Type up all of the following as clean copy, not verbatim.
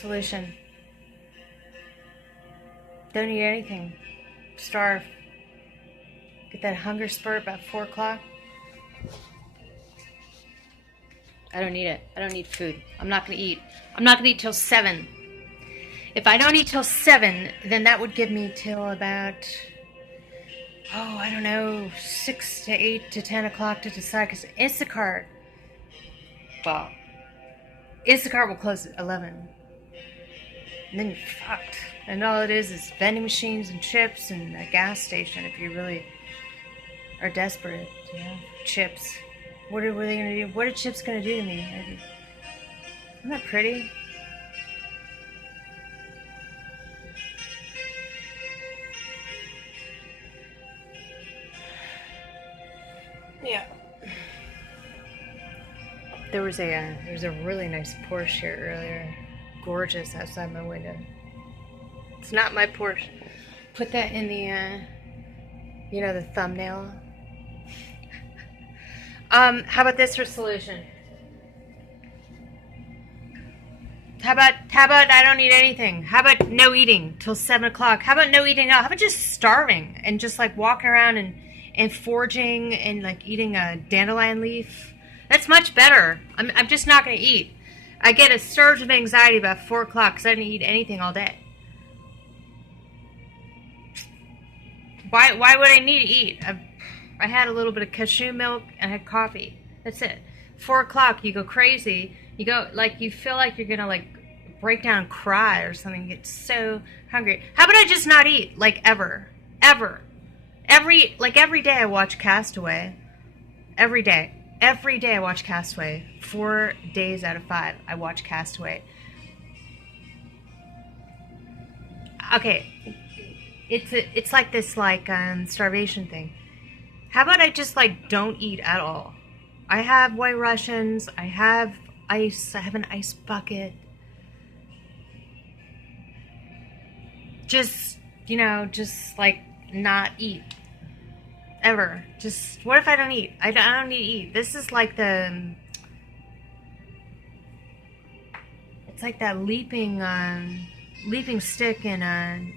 Solution. Don't eat anything. Starve. Get that hunger spurt about 4 o'clock. I don't need it. I don't need food. I'm not going to eat. I'm not going to eat till 7. If I don't eat till 7, then that would give me till about, I don't know, 6 to 8 to 10 o'clock to decide. Because Instacart will close at 11. And then you're fucked. And all it is vending machines and chips and a gas station if you really are desperate. Chips. What are they going to do? What are chips going to do to me? Isn't that pretty? Yeah. There was a really nice Porsche here earlier. Gorgeous outside my window. It's not my Porsche. Put that in the, the thumbnail. How about this for solution? How about I don't eat anything? How about no eating till 7 o'clock? How about no eating at all? How about just starving and just like walking around and foraging and like eating a dandelion leaf? That's much better. I'm just not going to eat. I get a surge of anxiety about 4 o'clock because I didn't eat anything all day. Why would I need to eat? I had a little bit of cashew milk and I had coffee. That's it. 4 o'clock, you go crazy. You go, like, you feel like you're going to, like, break down and cry or something. You get so hungry. How about I just not eat, like, ever? Ever. Every day I watch Castaway. Every day. Every day I watch Castaway. 4 days out of 5 I watch Castaway. Okay. It's like this, like, starvation thing. How about I just, like, don't eat at all? I have White Russians. I have ice. I have an ice bucket. Just, like, not eat. Ever. Just, what if I don't eat? I don't need to eat. This is like it's like that leaping stick in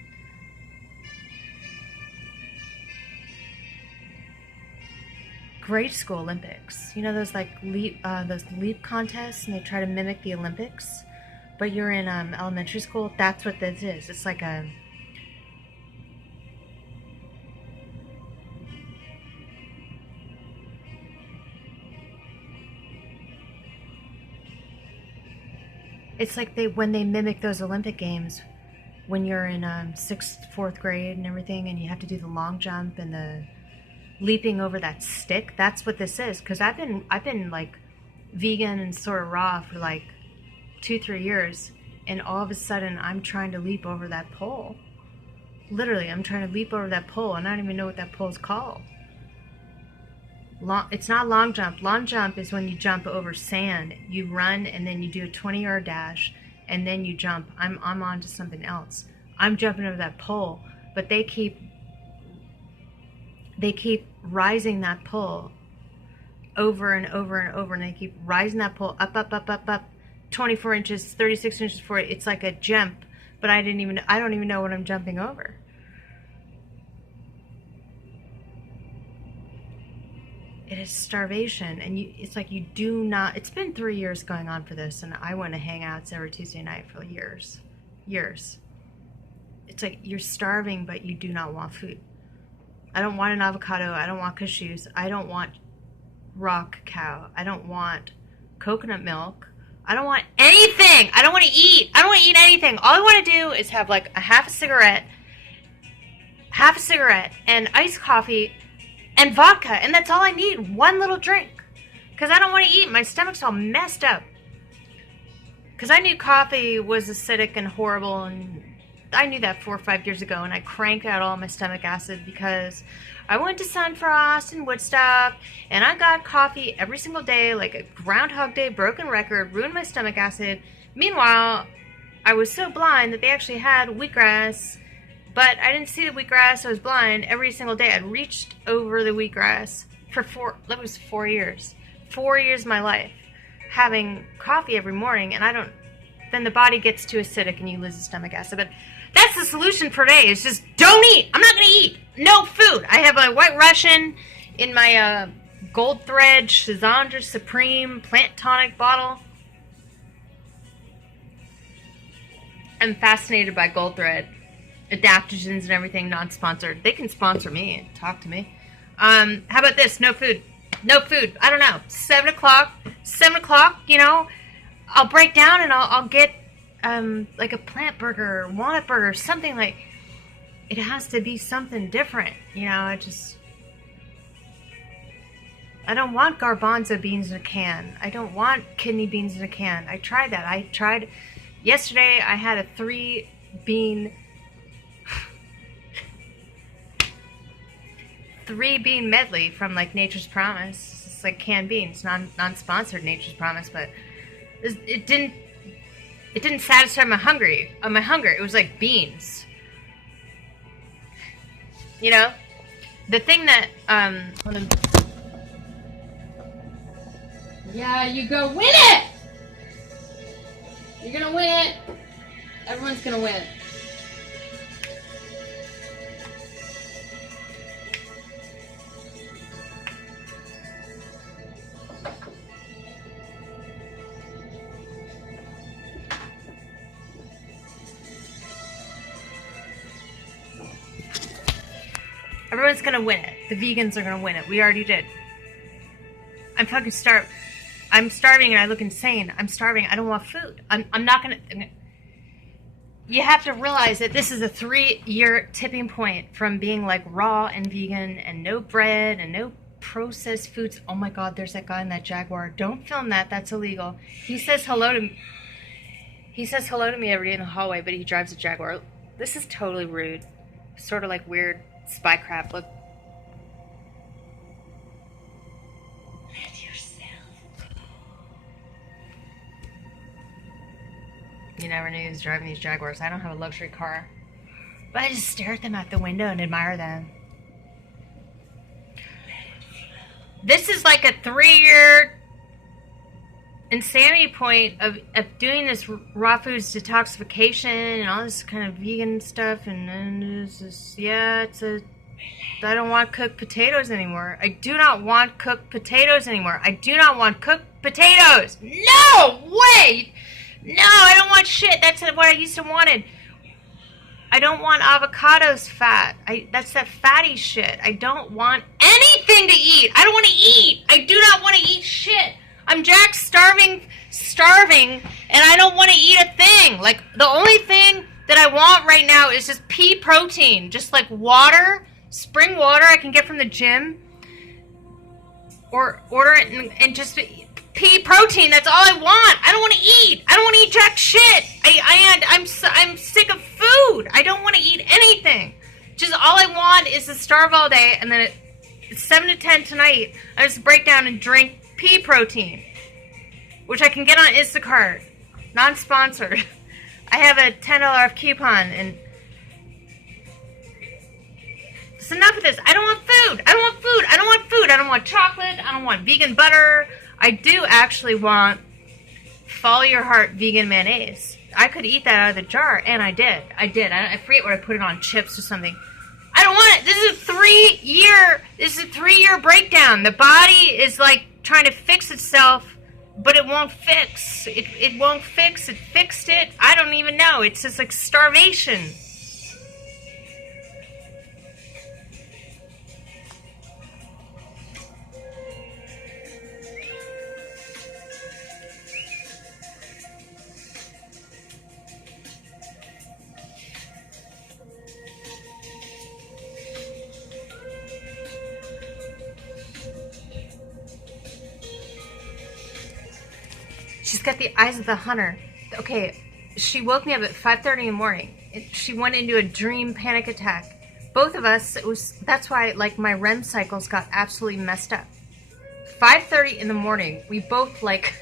grade school Olympics. You know those like those leap contests, and they try to mimic the Olympics, but you're in elementary school. That's what this is. It's like a it's like when they mimic those Olympic games when you're in 4th grade and everything, and you have to do the long jump and the leaping over that stick. That's what this is. Because I've been like vegan and sort of raw for like 2-3 years, and all of a sudden I'm trying to leap over that pole. Literally, I'm trying to leap over that pole, and I don't even know what that pole is called. It's not long jump. Long jump is when you jump over sand. You run and then you do a 20-yard dash, and then you jump. I'm on to something else. I'm jumping over that pole, but they keep rising that pole over and over and over, and they keep rising that pole up, 24 inches, 36 inches for it. It's like a jump, but I don't even know what I'm jumping over. It is starvation, and it's like you do not. It's been 3 years going on for this, and I went to hangouts every Tuesday night for years. It's like you're starving, but you do not want food. I don't want an avocado. I don't want cashews. I don't want raw cacao. I don't want coconut milk. I don't want anything. I don't want to eat. I don't want to eat anything. All I want to do is have like a half a cigarette and iced coffee and vodka, and that's all I need. One little drink. Because I don't want to eat. My stomach's all messed up. Because I knew coffee was acidic and horrible, and I knew that 4 or 5 years ago, and I cranked out all my stomach acid because I went to Sunfrost and Woodstock, and I got coffee every single day, like a Groundhog Day broken record, ruined my stomach acid. Meanwhile, I was so blind that they actually had wheatgrass, but I didn't see the wheatgrass. I was blind every single day. I reached over the wheatgrass for 4 years. 4 years of my life having coffee every morning, and I don't then the body gets too acidic and you lose the stomach acid. But that's the solution for today, is just don't eat. I'm not going to eat. No food. I have a White Russian in my Gold Thread Shazandra Supreme Plant Tonic bottle. I'm fascinated by Gold Thread. Adaptogens and everything, non-sponsored. They can sponsor me and talk to me. How about this? No food. No food. I don't know. 7 o'clock. 7 o'clock, you know, I'll break down and I'll get like a plant burger, walnut burger, something like. It has to be something different, you know. I don't want garbanzo beans in a can. I don't want kidney beans in a can. I tried that. Yesterday I had a 3-bean medley from like Nature's Promise. It's like canned beans, non-sponsored Nature's Promise, but it didn't satisfy my hunger. It was like beans. You know, the thing that yeah, you go win it. You're gonna win it. Everyone's gonna win. Everyone's gonna win it. The vegans are gonna win it. We already did. I'm fucking starved. I'm starving and I look insane. I'm starving. I don't want food. I'm not gonna. You have to realize that this is a 3-year tipping point from being like raw and vegan and no bread and no processed foods. Oh my God, there's that guy in that Jaguar. Don't film that. That's illegal. He says hello to me. He says hello to me every day in the hallway, but he drives a Jaguar. This is totally rude. Sort of like weird spy crap. Look. Let yourself go. You never knew he was driving these Jaguars. I don't have a luxury car. But I just stare at them out the window and admire them. This is like a 3-year insanity point of doing this raw foods detoxification and all this kind of vegan stuff, and then it's just, yeah, I don't want cooked potatoes anymore. I do not want cooked potatoes anymore. I do not want cooked potatoes. No way. No, I don't want shit. That's what I used to wanted. I don't want avocados fat. That's that fatty shit. I don't want anything to eat. I don't want to eat. I do not want to eat shit. I'm Jack starving, and I don't want to eat a thing. Like, the only thing that I want right now is just pea protein. Just like water, spring water I can get from the gym. Or order it and just pea protein. That's all I want. I don't want to eat. I don't want to eat jack shit. I'm sick of food. I don't want to eat anything. Just all I want is to starve all day, and then at 7 to 10 tonight, I just break down and drink pea protein, which I can get on Instacart, non-sponsored. I have a $10 off coupon, and it's enough of this. I don't want food. I don't want food. I don't want food. I don't want chocolate. I don't want vegan butter. I do actually want Follow Your Heart vegan mayonnaise. I could eat that out of the jar, and I did. I forget what I put it on, chips or something. I don't want it. This is a 3-year breakdown. The body is like trying to fix itself, but it won't fix. It won't fix. It fixed it. I don't even know. It's just like starvation. She's got the eyes of the hunter. Okay, she woke me up at 5:30 in the morning. She went into a dream panic attack. Both of us, that's why like my REM cycles got absolutely messed up. 5:30 in the morning, we both like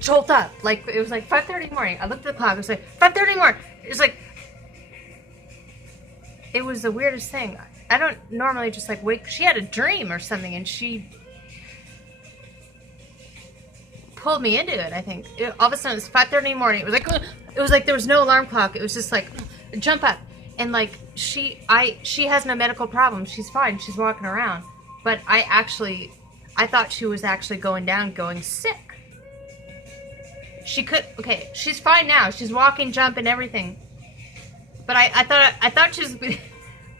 jolt up. Like it was like 5:30 in the morning. I looked at the clock, it was like 5:30 in the morning. It was like, it was the weirdest thing. I don't normally just like wake, she had a dream or something, and she pulled me into it, I think. All of a sudden, it was 5:30 in the morning. It was like there was no alarm clock. It was just like, jump up. And like, she has no medical problem. She's fine. She's walking around. But I thought she was actually going sick. Okay, she's fine now. She's walking, jumping, everything. But I thought she was,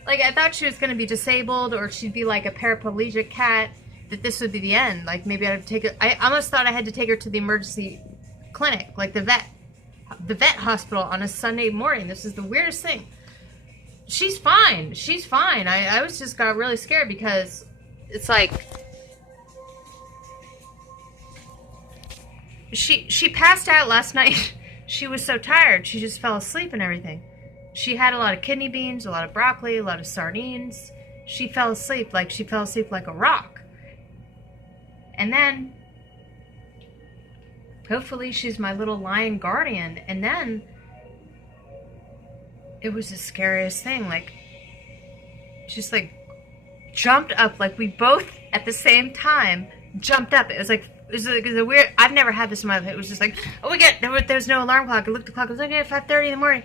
like, I thought she was going to be disabled, or she'd be like a paraplegic cat, that this would be the end. Like, maybe I'd take her, I almost thought I had to take her to the emergency clinic, like the vet hospital on a Sunday morning. This is the weirdest thing. She's fine. She's fine. I was just got really scared because it's like, she passed out last night. She was so tired. She just fell asleep and everything. She had a lot of kidney beans, a lot of broccoli, a lot of sardines. She fell asleep like a rock. And then, hopefully she's my little lion guardian. And then, it was the scariest thing. Like, just like, jumped up. Like, we both, at the same time, jumped up. It was a weird, I've never had this in my life. It was just like, oh, there's no alarm clock. I looked at the clock. I was like, okay, 5:30 in the morning.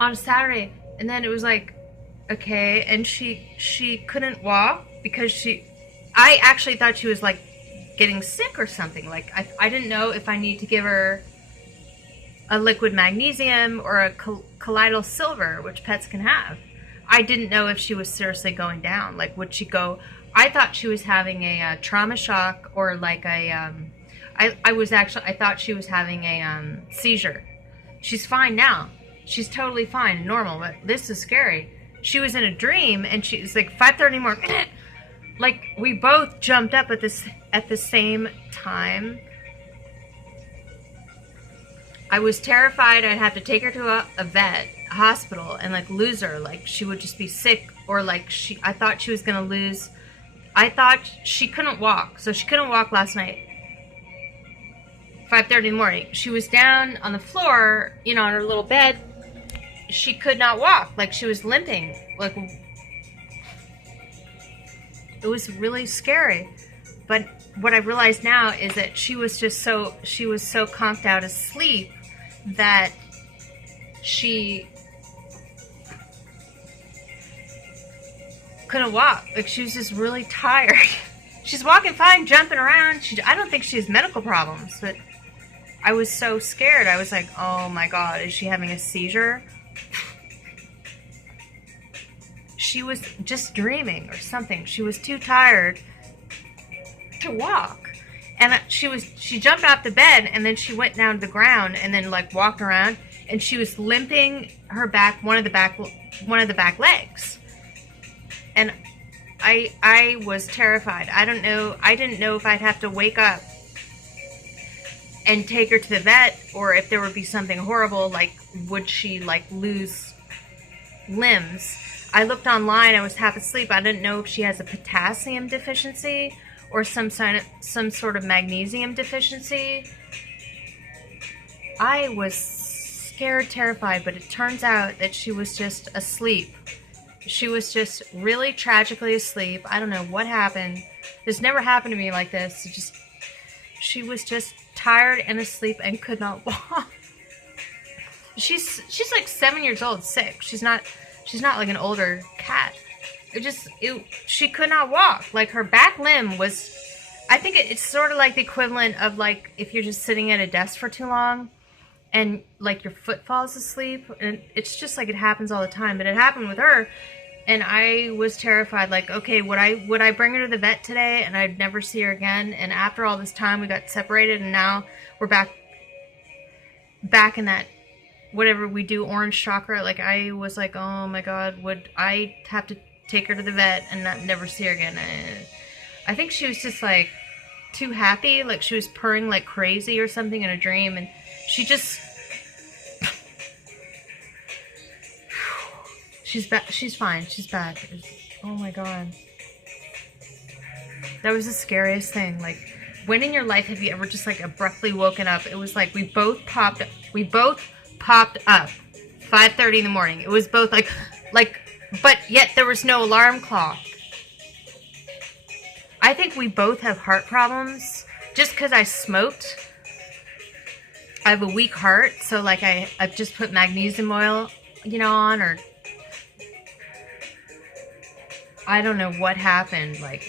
On a Saturday. And then it was like, okay. And she couldn't walk because I actually thought she was like getting sick or something. Like, I didn't know if I need to give her a liquid magnesium or a colloidal silver, which pets can have. I didn't know if she was seriously going down. Like, would she go? I thought she was having a trauma shock, or like a, I thought she was having a seizure. She's fine now. She's totally fine and normal, but this is scary. She was in a dream, and she was like 5:30 in the morning. Like, we both jumped up at the same time. I was terrified I'd have to take her to a vet, a hospital, and like lose her. Like, she would just be sick, or like I thought she was gonna lose. I thought she couldn't walk, so she couldn't walk last night. 5:30 in the morning. She was down on the floor, you know, on her little bed. She could not walk. Like, she was limping. Like, it was really scary. But what I realize now is that she was so conked out asleep that she couldn't walk. Like, she was just really tired. She's walking fine, jumping around. I don't think she has medical problems, but I was so scared. I was like, oh my God, is she having a seizure? She was just dreaming or something. She was too tired to walk. And she jumped off the bed, and then she went down to the ground and then like walked around, and she was limping her back, one of the back legs. And I was terrified. I didn't know if I'd have to wake up and take her to the vet, or if there would be something horrible, like would she like lose limbs. I looked online. I was half asleep. I didn't know if she has a potassium deficiency or some sort of magnesium deficiency. I was scared, terrified, but it turns out that she was just asleep. She was just really tragically asleep. I don't know what happened. This never happened to me like this. She was just tired and asleep and could not walk. She's like 7 years old, sick. She's not like an older cat. She could not walk. Like, her back limb was, I think it's sort of like the equivalent of like if you're just sitting at a desk for too long and like your foot falls asleep, and it's just like it happens all the time. But it happened with her, and I was terrified. Like, okay, would I bring her to the vet today and I'd never see her again? And after all this time, we got separated, and now we're back in that whatever we do, orange chakra. Like, I was like, oh my God, would I have to take her to the vet and never see her again? And I think she was just like too happy. Like, she was purring like crazy or something in a dream, and she just, she's fine. She's back. Oh my God. That was the scariest thing. Like, when in your life have you ever just like abruptly woken up? It was like we both popped up 5:30 in the morning. It was both like, but yet there was no alarm clock. I think we both have heart problems, just because I smoked, I have a weak heart, so like I just put magnesium oil, you know, on, or I don't know what happened. Like,